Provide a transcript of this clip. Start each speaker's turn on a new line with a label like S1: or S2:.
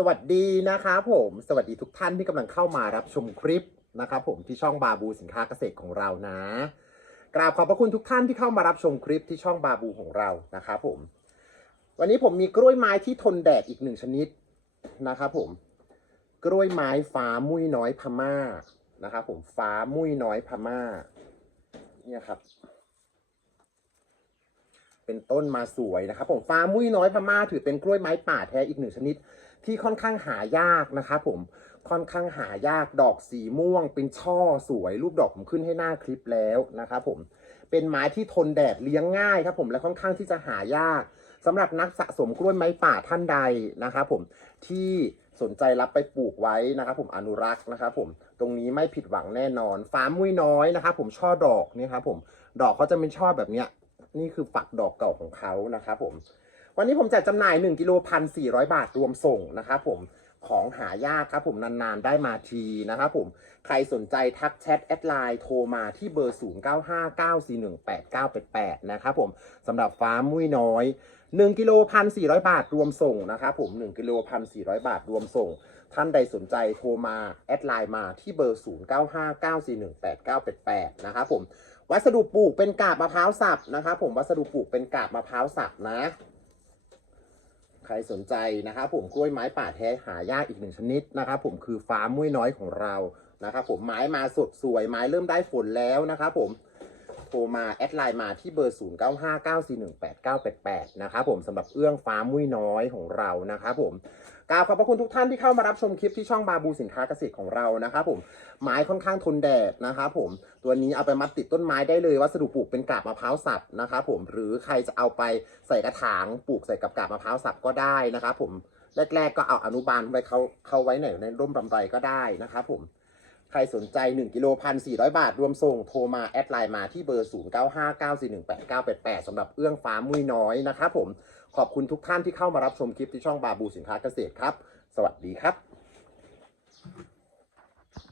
S1: สวัสดีนะครับผมสวัสดีทุกท่านที่กำลังเข้ามารับชมคลิปนะครับผมที่ช่องบาบูสินค้าเกษตรของเรานะ กราบขอบพระคุณทุกท่านที่เข้ามารับชมคลิปที่ช่องบาบูของเรานะครับผม วันนี้ผมมีกล้วยไม้ที่ทนแดดอีกหนึ่งชนิดนะครับผม กล้วยไม้ฟ้ามุ้ยน้อยพม่านะครับผมฟ้ามุ้ยน้อยพม่า เนี่ยครับ เป็นต้นมาสวยนะครับผมฟ้ามุ้ยน้อยพม่าถือเป็นกล้วยไม้ป่าแท้อีกหนึ่งชนิด ที่ค่อนข้างหายากนะครับผมค่อนข้างหายากดอกสีม่วง เป็นช่อสวย รูปดอกผมขึ้นให้หน้าคลิปแล้วนะครับผมเป็นไม้ที่ทนแดดเลี้ยงง่ายครับผมและค่อนข้างที่จะหายากสำหรับนักสะสมกล้วยไม้ป่าท่านใดนะครับผมที่สนใจรับไปปลูกไว้นะครับผมอนุรักษ์นะครับผมตรงนี้ไม่ผิดหวังแน่นอนฟ้ามุ้ยน้อยนะครับผมช่อดอกนี่ครับผมดอกเขาจะเป็นช่อแบบเนี้ย นี่คือฝักดอกเก่าของเขานะครับผม วันนี้ผมจัดจำหน่าย1กิโลพันสี่อบาทรวมส่งนะครับผมของหายากครับผมนานๆได้มาทีนะครับผมใครสนใจทักแชทแอดไลน์โทรมาที่เบอร์ 0959418988 นะครับผมสำหรับฟ้ามุ้ยน้อย 1กิโลพันสี่บาทรวมส่งนะครับผม1กิโลพันสี่บาทรวมส่ง ท่านใดสนใจโทรมาแอดไลน์มาที่เบอร์ 0959418988 นะครับผม วัสดุปลูกเป็นกาบมะพร้าวสับนะครับผมวัสดุปลูกเป็นกาบมะพร้าวสับนะ ใครสนใจนะครับผมกล้วยไม้ป่าแท้หายากอีกหนึ่งชนิดนะครับผมคือฟ้ามุ้ยน้อยของเรานะครับผมไม้มาสดสวยไม้เริ่มได้ฝนแล้วนะครับผม รมา แอดไลน์มาที่เบอร์ 0959418988 นะครับผมสำหรับเอื้องฟ้ามุ้ยน้อยของเรานะครับผมกราบขอบพระคุณทุกท่านที่เข้ามารับชมคลิปที่ช่องบาบูสินค้าเกษตรของเรานะครับผมไม้ค่อนข้างทนแดดนะครับผมตัวนี้เอาไปมัดติดต้นไม้ได้เลยวัสดุปลูกเป็นกาบมะพร้าวสับนะครับผมหรือใครจะเอาไปใส่กระถางปลูกใส่กับกาบมะพร้าวสับก็ได้นะครับผมแรกๆก็เอาอนุบาลไว้เขาเขาไว้ไหนในร่มรำไรก็ได้นะครับผม ใครสนใจ 1กิโลพันสี่ร้อยบาท รวมส่งโทรมาแอดไลน์มาที่เบอร์ 0 9 5 9 4 1 8 9 8 8สำหรับเอื้องฟ้ามุ้ยน้อยนะครับผมขอบคุณทุกท่านที่เข้ามารับชมคลิปที่ช่องบาบูสินค้าเกษตรครับ สวัสดีครับ